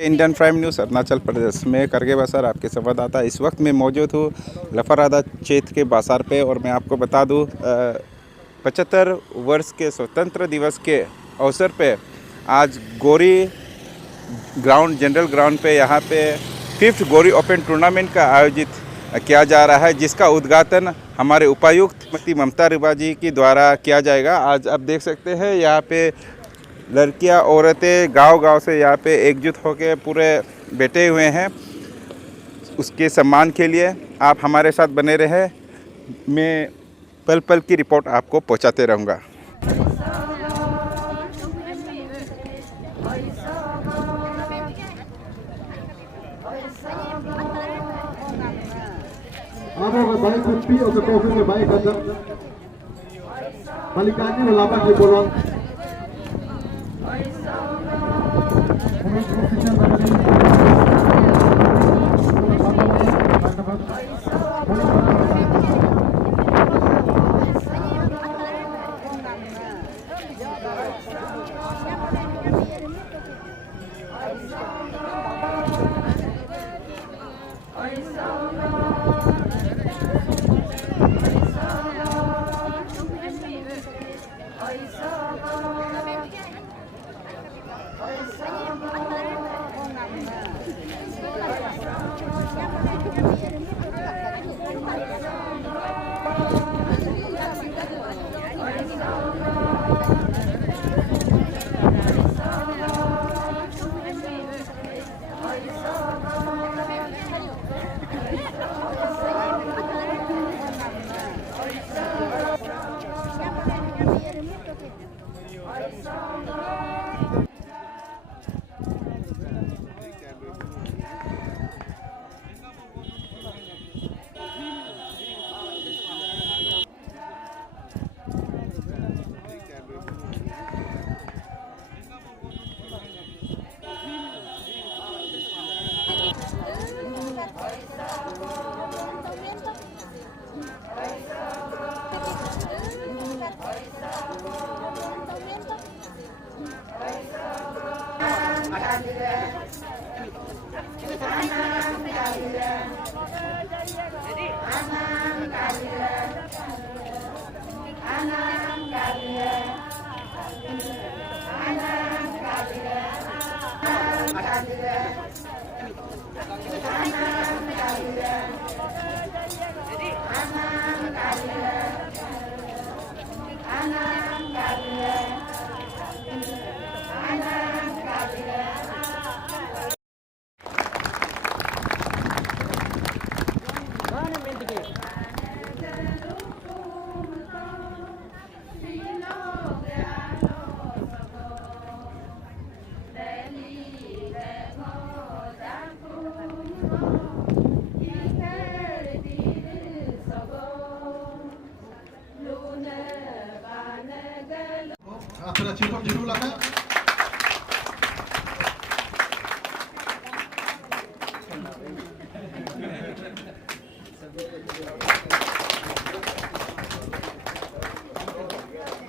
Indian prime news Arunachal Pradesh में करके बसर आपके संवाददाता। इस वक्त मैं मौजूद हूँ लफरादा क्षेत्र के बाजार पे और मैं आपको बता दूँ 75 वर्ष के स्वतंत्र दिवस के अवसर पे आज गोरी ग्राउंड जनरल ग्राउंड पे यहाँ पे 5th गोरी ओपन टूर्नामेंट का आयोजित किया जा रहा है, जिसका उद्घाटन हमारे उपायुक्त श्रीमती ममता रिबा जी के द्वारा किया जाएगा। आज आप देख सकते हैं यहाँ पे लड़कियां औरतें गांव-गांव से यहाँ पे एकजुट होकर पूरे बैठे हुए हैं उसके सम्मान के लिए। आप हमारे साथ बने रहे, मैं पल पल की रिपोर्ट आपको पहुंचाते रहूँगा। baik kupi atau kopi yang baik kata balikannya melapak di bolong.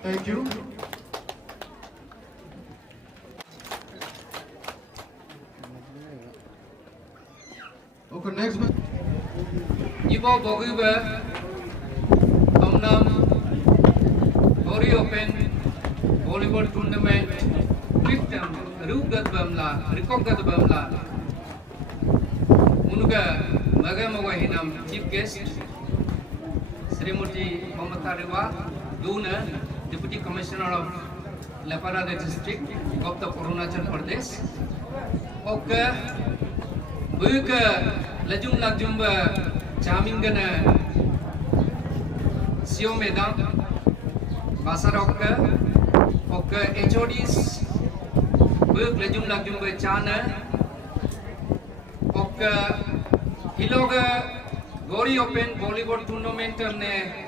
Thank you. Okay, next one. Ibo Bogiba, Omnam, Gori Open, Volleyball Tournament, Victim, Rugat Bamla, Rikogat Bamla, Munuga, Magamawahinam, Chief Guest, Srimurti Mamata Riva, Luna, Deputy Commissioner of Laparada District of the Arunachal Pradesh. Okay, Buka Lajum Lajumba Chamingana Sio Medam Basar Okay, HODs Buk Lajum Lajumba Chana Okay, Hiloga Gori Open Volleyball Tournament ne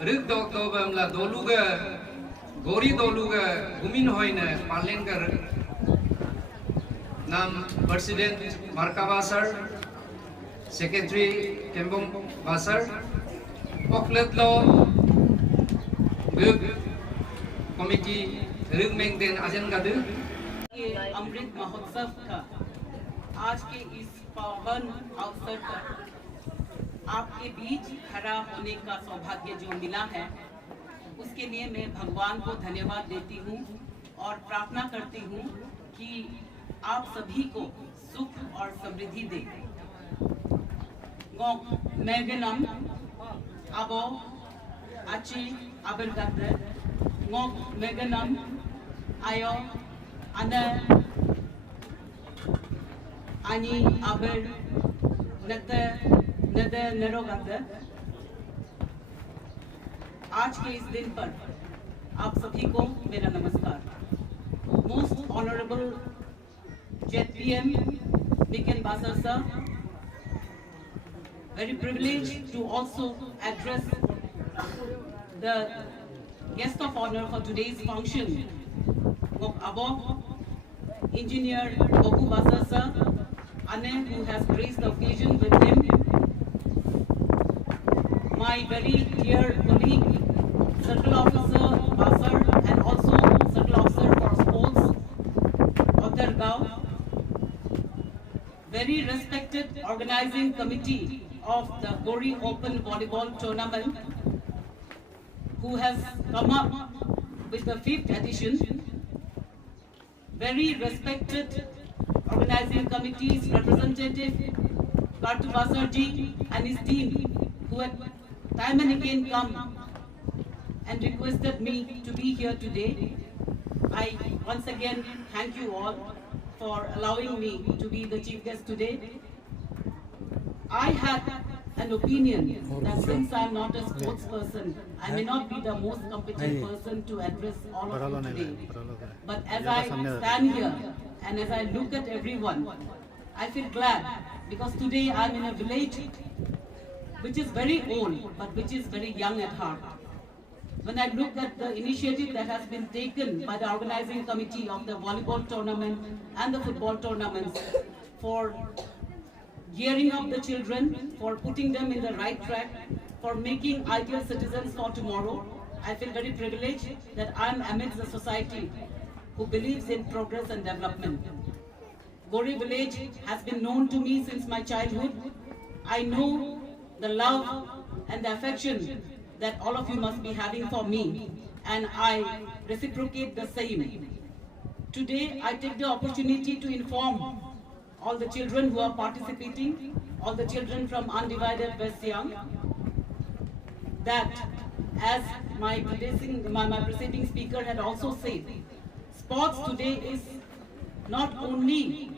Rig Bamla Doluga Gori Doluga Gumin Hoina Palengar Nam President Marka Basar Secretary Kembong Basar Oklet Law Bug Committee Rig Mengden Ajan Gadu Amrit Mahotsav का आज के इस पावन अवसर पर आपके बीच खड़ा होने का सौभाग्य जो मिला है, उसके लिए मैं भगवान को धन्यवाद देती हूँ और प्रार्थना करती हूँ कि आप सभी को सुख और समृद्धि दे। मैगनम अबो अच्छी अबरगद्र मैगनम आयो अन अनि अबर नद नरोगद्र। आज के इस दिन पर आप सभी को मेरा नमस्कार। Most honourable JPM Niken Basar sir, very privileged to also address the guest of honor for today's function, Abo, Engineer Gori Basar sir, Anne, who has graced the occasion with him, my very dear colleague, Circle Officer Basar, and also Circle Officer for Sports, Ottergaon, very respected organizing committee of the Gori Open Volleyball Tournament, who has come up with the 5th edition, very respected organizing committee's representative, Kartu Basarji and his team, who had time and again come and requested me to be here today. I once again thank you all for allowing me to be the chief guest today. I had an opinion that since I am not a sports person, I may not be the most competent person to address all of you today. But as I stand here and as I look at everyone, I feel glad because today I am in a village which is very old but which is very young at heart. When I look at the initiative that has been taken by the organizing committee of the volleyball tournament and the football tournaments for gearing up the children, for putting them in the right track, for making ideal citizens for tomorrow, I feel very privileged that I am amidst a society who believes in progress and development. Gori village has been known to me since my childhood. I know the love and the affection that all of you must be having for me, and I reciprocate the same. Today, I take the opportunity to inform all the children who are participating, all the children from Undivided West Siang, that as my preceding speaker had also said, sports today is not only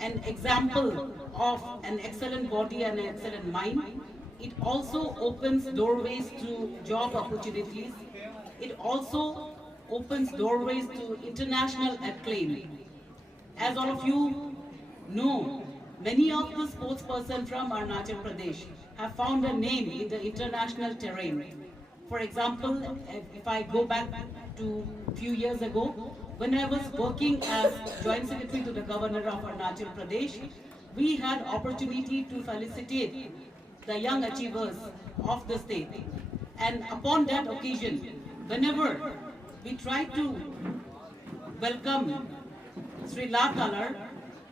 an example of an excellent body and an excellent mind, it also opens doorways to job opportunities. It also opens doorways to international acclaim. As all of you know, many of the sports persons from Arunachal Pradesh have found a name in the international terrain. For example, if I go back to a few years ago, when I was working as Joint Secretary to the Governor of Arunachal Pradesh, we had opportunity to felicitate the young achievers of the state. And upon that occasion, whenever we try to welcome Sri La Kalar,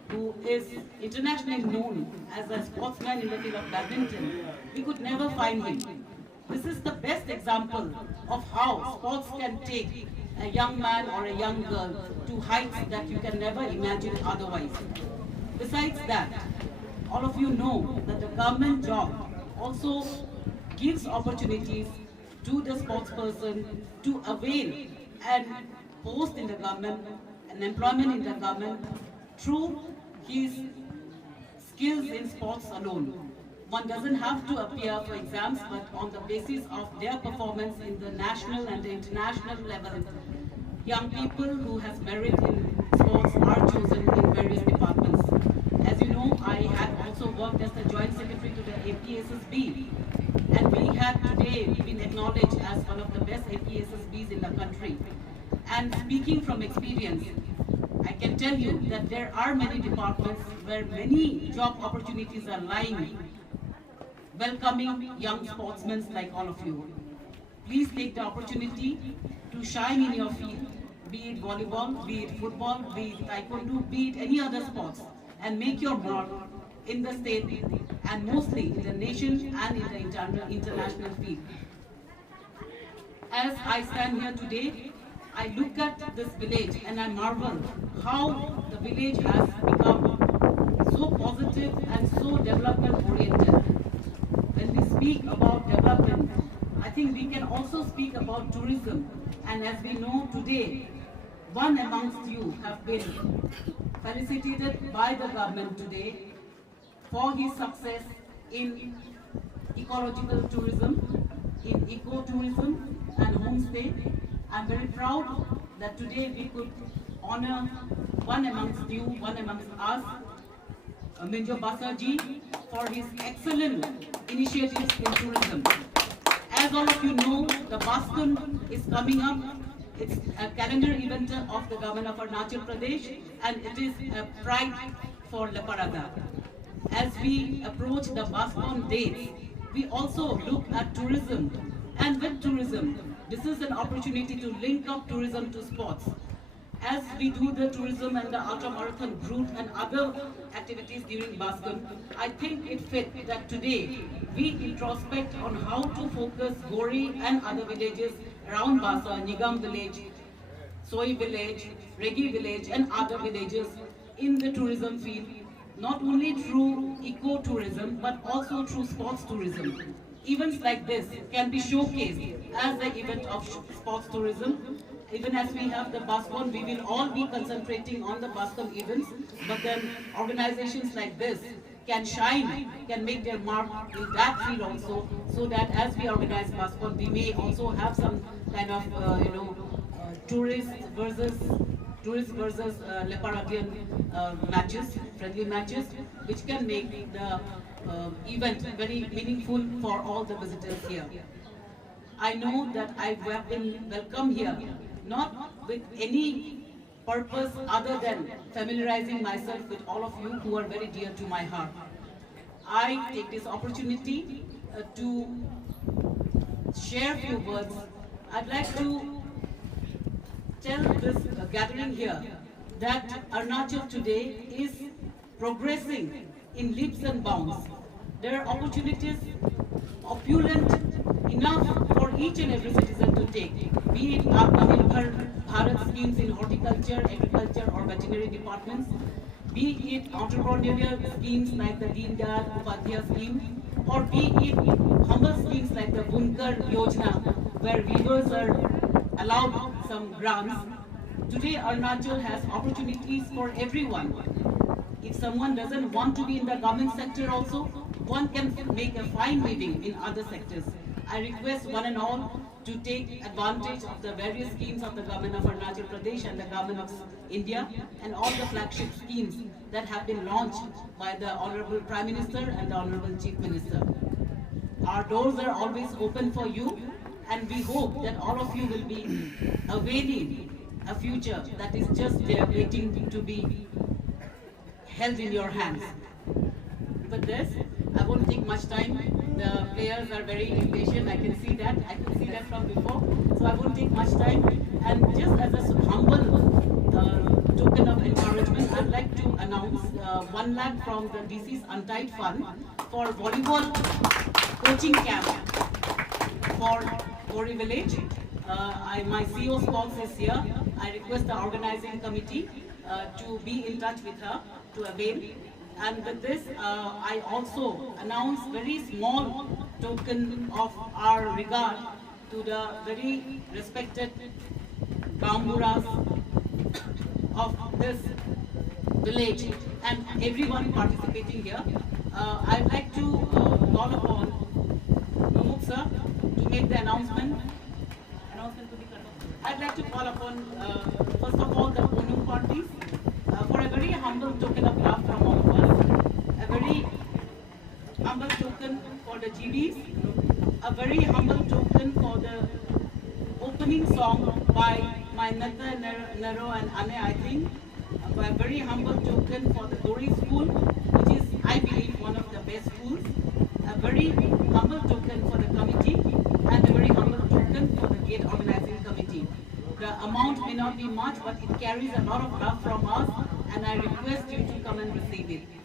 who is internationally known as a sportsman in the field of badminton, we could never find him. This is the best example of how sports can take a young man or a young girl to heights that you can never imagine otherwise. Besides that, all of you know that the government job also gives opportunities to the sports person to avail and post in the government, an employment in the government through his skills in sports alone. One doesn't have to appear for exams, but on the basis of their performance in the national and the international level, young people who has merit in sports are chosen in various departments. As you know, I had also worked as the Joint Secretary to the APSSB, and we had today been acknowledged as one of the best APSSBs in the country. And speaking from experience, I can tell you that there are many departments where many job opportunities are lying, welcoming young sportsmen like all of you. Please take the opportunity to shine in your field, be it volleyball, be it football, be it taekwondo, be it any other sports, and make your mark in the state and mostly in the nation and in the international field. As I stand here today, I look at this village and I marvel how the village has become so positive and so development oriented. When we speak about development, I think we can also speak about tourism. And as we know today, one amongst you have been felicitated by the government today for his success in ecological tourism, in ecotourism and homestay. I'm very proud that today we could honor one amongst you, one amongst us, Major Basar ji, for his excellent initiatives in tourism. As all of you know, the Bascon is coming up. It's a calendar event of the government of Arunachal Pradesh, and it is a pride for Leparada. As we approach the Bascon dates, we also look at tourism. And with tourism, this is an opportunity to link up tourism to sports. As we do the tourism and the ultra-marathon route and other activities during Bascon, I think it fit that today we introspect on how to focus Gori and other villages around Basar, Nigam village, Soi village, Regi village and other villages in the tourism field, not only through eco-tourism but also through sports tourism. Events like this can be showcased as the event of sports tourism. Even as we have the Bascon, we will all be concentrating on the Bascon events, but then organizations like this can shine, can make their mark in that field also, so that as we organize Bascon, we may also have some kind of, tourist versus Leparadian matches, friendly matches, which can make the event very meaningful for all the visitors here. I know that I have been welcomed here, not with any purpose other than familiarizing myself with all of you who are very dear to my heart. I take this opportunity to share a few words. I'd like to tell this gathering here that Arunachal today is progressing in leaps and bounds. There are opportunities opulent enough for each and every citizen to take, be it Atmanirbhar Bharat schemes in horticulture, agriculture or veterinary departments, be it entrepreneurial schemes like the Deen Dayal Upadhyaya scheme, or be it humble schemes like the Bunkar Yojana, where weavers are allowed some grants. Today Arunachal has opportunities for everyone. If someone doesn't want to be in the government sector also, one can make a fine living in other sectors. I request one and all to take advantage of the various schemes of the government of Arunachal Pradesh and the government of India and all the flagship schemes that have been launched by the Honorable Prime Minister and the Honorable Chief Minister. Our doors are always open for you, and we hope that all of you will be availing a future that is just there waiting to be held in your hands. With this, I won't take much time. The players are very impatient. I can see that. I can see that from before. So I won't take much time. And just as a humble token of encouragement, I'd like to announce 1 lakh from the DC's Untied Fund for volleyball coaching camp for Gori village. My CEO Sports is here. I request the organizing committee to be in touch with her to avail. And with this, I also announce very small token of our regard to the very respected Gamburas of this village and everyone participating here. I'd like to call upon Mumuk sir to make the announcement. I'd like to call upon, first of all, the Onum parties for a very humble token of love from all of us, a very humble token for the GDs, a very humble token for the opening song by my Nata, Naro and Ane, I think, a very humble token for the Gori school, which is, I believe, one of the best schools, a very humble token for the committee, and a very humble token for the gate organizing committee. The amount may not be much, but it carries a lot of love from us, and I request you to come and receive it.